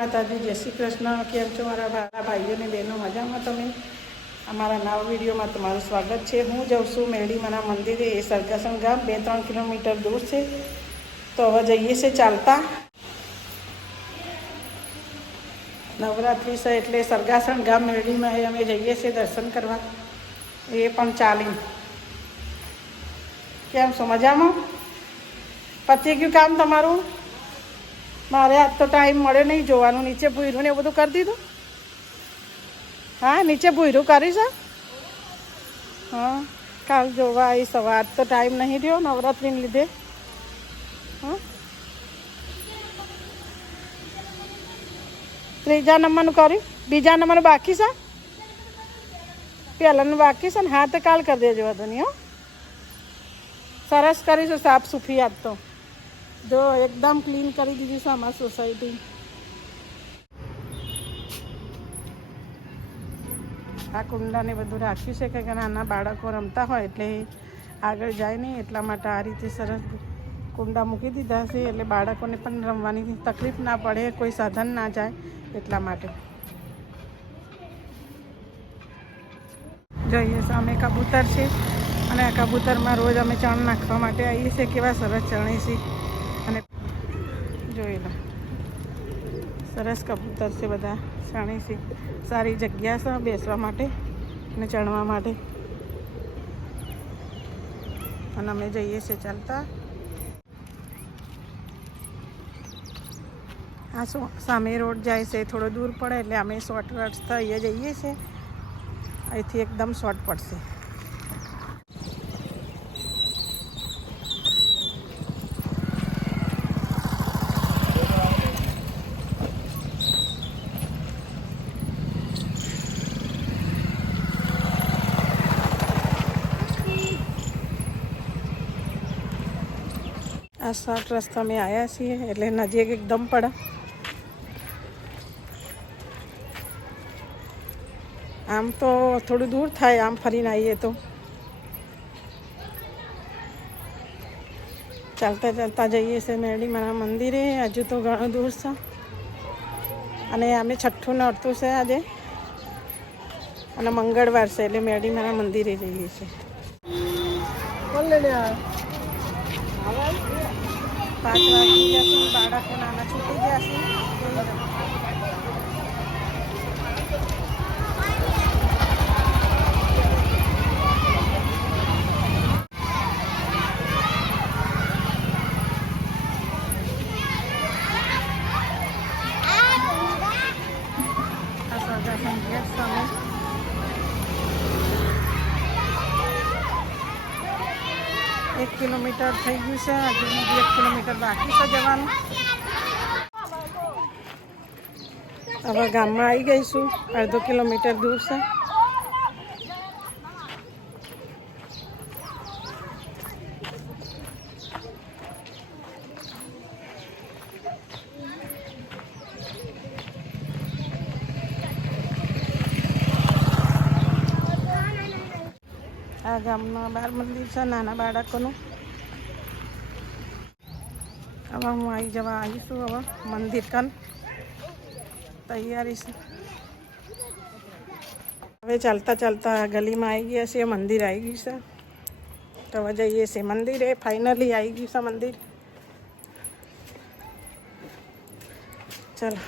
માતાજી, જય શ્રી કૃષ્ણ. કેમ છો મારા ભાઈઓ અને બહેનો? મજામાં તમે? અમારા નવા વિડીયોમાં તમારું સ્વાગત છે. હું જાઉં છું મેરડીમાના મંદિરે. એ સરગાસણ ગામ 2-3 કિલોમીટર દૂર છે. તો હવે જઈએ છીએ ચાલતા. નવરાત્રિ છે એટલે સરગાસણ ગામ મેરડીમાં અમે જઈએ છીએ દર્શન કરવા, એ પણ ચાલી. કેમ છો? મજામાં? પતી ગયું કામ તમારું? મારે આજ તો ટાઈમ મળે નહીં જોવાનું. નીચે ભૂયરું ને એવું બધું કરી દીધું? હા, નીચે ભૂયરું કરી છે. હા, કાલ જોવા આવી સવાર તો ટાઈમ નહીં રહ્યો નવરાત્રિને લીધે. હા, 3જા નંબરનું કર્યું, 2જા નંબરનું બાકી છે, પહેલાનું બાકી છે ને. હા, તો કાલ કરી દેજો, વાંધો નહીં. હો, સરસ કરીશું સાફ સૂફી. આજ તો જો એકદમ ક્લીન કરી દીધી છે અમારી સોસાયટી. આ કુંડાને બધું રાખ્યું છે કે નાના બાળકો રમતા હોય એટલે આગળ જાય નહીં, એટલા માટે આ રીતે સરસ કુંડા મૂકી દીધા છે. એટલે બાળકોને પણ રમવાની તકલીફ ના પડે, કોઈ સાધન ના જાય, એટલા માટે. જોઈએ સામે કબૂતર છે અને આ કબૂતરમાં રોજ અમે ચણ નાખવા માટે આવીએ છીએ. કેવા સરસ ચણે છે અને જોઈ લો, સરસ કબૂતર છે, બધા ચણે છે. સારી જગ્યા છે બેસવા માટે અને ચણવા માટે. અને અમે જઈએ છીએ ચાલતા. આ સામે રોડ જાય છે, થોડો દૂર પડે એટલે અમે શોર્ટકટ થઈએ જઈએ છીએ. અહીંથી એકદમ શોર્ટ પડશે. આ શોર્ટ રસ્તા અમે આવ્યા છીએ એટલે નજીક એકદમ પડે. આમ તો થોડું દૂર થાય, આમ ફરીને આવીએ તો. ચાલતા ચાલતા જઈએ છીએ મેરડીમાના મંદિરે. હજુ તો ઘણું દૂર છે અને અમે 6ઠું નોરતું છે આજે અને મંગળવાર છે એટલે મેરડીમાના મંદિરે જઈએ છીએ. 5 વાગી ગયા છે. બાળકો નાના છૂટી ગયા છે. સામે 1 કિલોમીટર થઈ ગયું છે. હજુ 1 કિલોમીટર બાકી છે જવાનું. હવે ગામમાં આવી ગઈશું. અડધો કિલોમીટર દૂર છે. આ ગામના બાર મંદિર છે નાના બાળકોનું. હવે હું આવીશું હવે મંદિર કન. તૈયારી છે. હવે ચાલતા ચાલતા ગલીમાં આવી ગયા છીએ. મંદિર આવી ગયું છે તો હવે જઈએ છીએ મંદિરે. ફાઇનલી આવી ગયું છે મંદિર. ચાલો,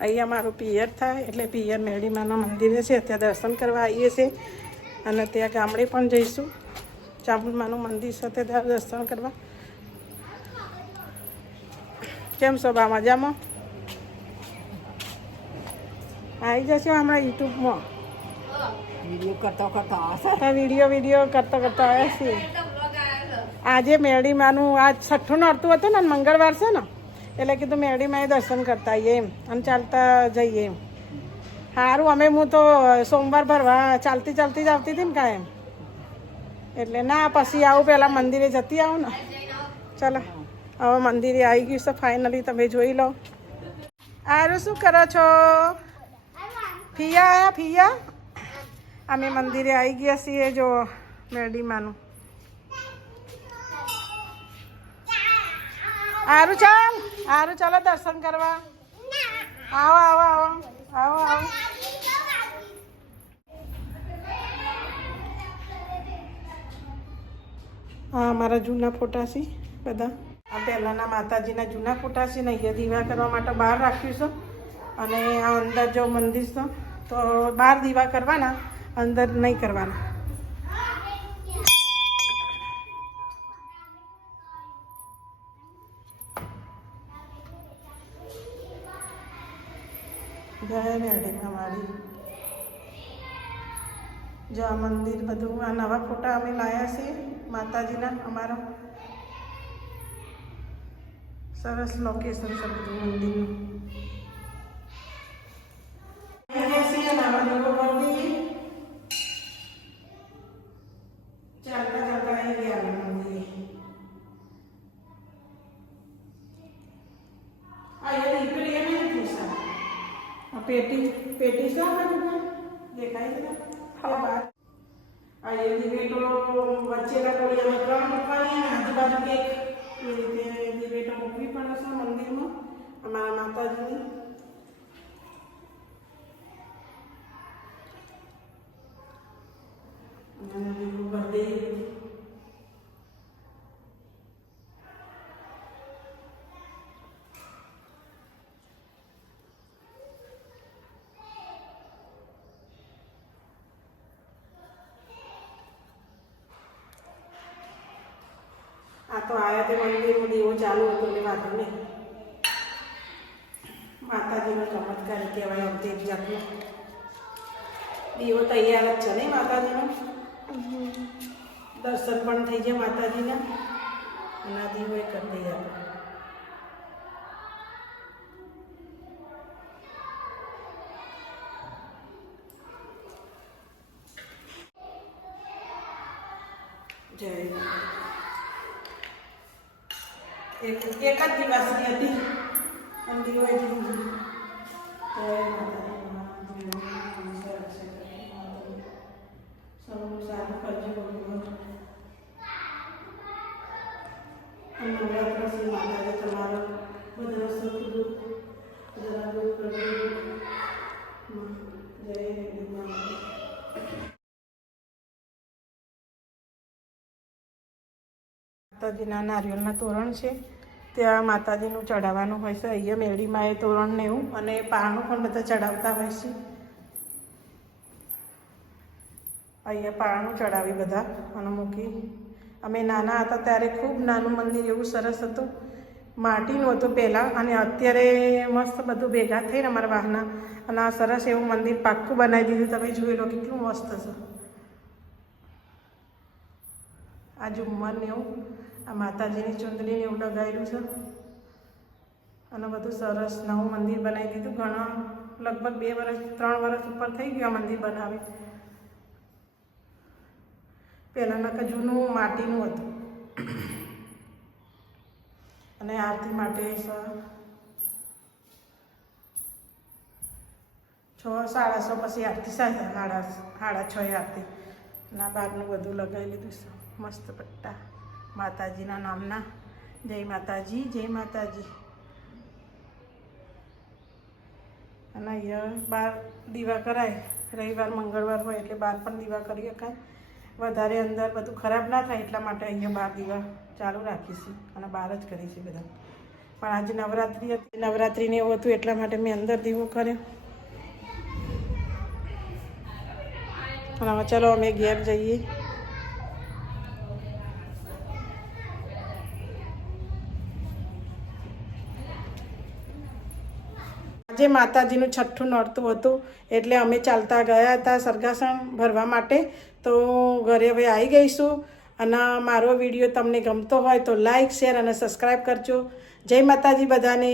અહીંયા મારું પિયર થાય એટલે પિયર મેરડીમાના મંદિરે છે. ત્યાં દર્શન કરવા આવીએ છીએ અને ત્યાં ગામડે પણ જઈશું. ચામુંડમાનું મંદિર છે ત્યાં દર્શન કરવા. કેમ છો બા? મજામાં? આવી જશે હમણાં યુટ્યુબમાં. વિડીયો કરતા આવ્યા છીએ. આજે મેરડીમાનું આ 6ઠું નોરતું હતું ને, મંગળવાર છે ને, એટલે કીધું મેરડીમાં દર્શન કરતા આવીએ એમ અને ચાલતા જઈએ એમ. સારું, હું તો સોમવાર ભરવા ચાલતી જ આવતી હતી ને કાંઈ એમ, એટલે ના પછી આવું, પહેલાં મંદિરે જતી આવું ને. ચાલો, હવે મંદિરે આવી ગયું છે ફાઇનલી. તમે જોઈ લો. આરું શું કરો છો? ફિયા આયા? ફિયા અમે મંદિરે આવી ગયા છીએ. જો મેરડીમાનું સારું ચાલ, સારું ચાલો દર્શન કરવા. આવો આવો આવો આવો આવો. હા, અમારા જૂના ફોટા છે બધા. આ પહેલાંના માતાજીના જૂના ફોટા છે ને અહીંયા દીવા કરવા માટે બહાર રાખ્યું છે. અને આ અંદર જો મંદિર છે તો બહાર દીવા કરવાના, અંદર નહીં કરવાના. જય મેરડી અમારી. જો આ મંદિર બધું, આ નવા ફોટા અમે લાવ્યા છીએ માતાજીના. અમારા સરસ લોકેશન છે બધું મંદિરનું. ચાલતા ચાલતા અહીં ગયા મંદિર. પેટી પેટી છે દેખાય છે. આ એ દિવેટો વચ્ચેના કોળિયામાં 3 મૂકવાની, આજુબાજુ એક એ રીતે દિવેટો મૂકવી પડે છે મંદિરમાં અમારા માતાજીની. અને દીવું ભરી દઈએ. આ તો આયા તે મંદિરમાં દીવો ચાલુ હતો એટલે વાંધો નહીં. માતાજીનો ચમત્કાર કહેવાય. આમ તે જાતનો દીવો તૈયાર જ છે નહીં માતાજીનો. દર્શન પણ થઈ જાય માતાજીના. અને આ દીવો એ કરી દઈએ આપણે. જય એક જ દિવસની હતી અને દિવાળી દીધી. સૌનું સારું કરજો ભગવાન. નવરાત્ર શ્રી માતાજી તમારો બધા સુખ દુઃખ જરા દૂર કરજો. જય માતાજીના નારિયેળના તોરણ છે, ત્યાં માતાજીનું ચડાવવાનું હોય છે. અહીંયા મેરડીમાં એ તોરણ ને એવું અને પારણું પણ બધા ચડાવતા હોય છે. અહીંયા પારણું ચડાવી બધા અને મૂકી. અમે નાના હતા ત્યારે ખૂબ નાનું મંદિર એવું સરસ હતું. માટીનું હતું પહેલાં અને અત્યારે મસ્ત બધું ભેગા થઈને અમારા વાહના અને આ સરસ એવું મંદિર પાક્કું બનાવી દીધું. તમે જોઈ લો કેટલું મસ્ત છે. આ ઝુમ્મર ને એવું, આ માતાજીની ચુંદડીને એવું લગાવેલું છે અને બધું સરસ નવું મંદિર બનાવી દીધું. ઘણા લગભગ 2 વર્ષ 3 વર્ષ ઉપર થઈ ગયા મંદિર બનાવી. પહેલાંના જૂનું માટીનું હતું. અને આરતી માટે 6:30 પછી આરતી થાય. 6:30 આરતી. ના બહારનું બધું લગાવી લીધું છે મસ્ત પટ્ટા માતાજીના નામના. જય માતાજી, જય માતાજી. અને અહીંયા બહાર દીવા કરાય. રવિવાર મંગળવાર હોય એટલે બહાર પણ દીવા કરી શકાય. વધારે અંદર બધું ખરાબ ના થાય એટલા માટે અહીંયા બહાર દીવા ચાલુ રાખીશું અને બહાર જ કરીશું બધા. પણ આજે નવરાત્રિ હતી, નવરાત્રિને એવું હતું એટલા માટે મેં અંદર દીવો કર્યો. અને હવે ચલો અમે ઘેર જઈએ. આજે માતાજીનું 6ઠું નોરતું હતું એટલે અમે ચાલતા ગયા હતા સરગાસણ ભરવા માટે. તો ઘરે હવે આવી ગઈશું. અને મારો વિડીયો તમને ગમતો હોય તો લાઈક, શેર અને સબસ્ક્રાઈબ કરજો. જય માતાજી બધાને.